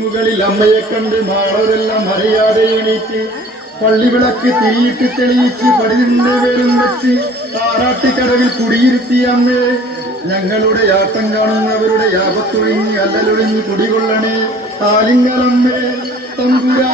മുകളിൽ അമ്മയെ കണ്ട് മാളവരെല്ലാം അറിയാതെ എണീറ്റ് പള്ളിവിളക്ക് തിരിയിട്ട് തെളിയിച്ച് പടിതിന്റെ പേരും വെച്ച് താരാട്ടിക്കടവിൽ കുടിയിരുത്തിയ അമ്മേ, ഞങ്ങളുടെ യാട്ടം കാണുന്നവരുടെ യാപത്തൊഴിഞ്ഞ് അല്ലലൊഴിഞ്ഞ് കുടികൊള്ളണേ. ആലിംഗലമ്മേ തമ്പുരാ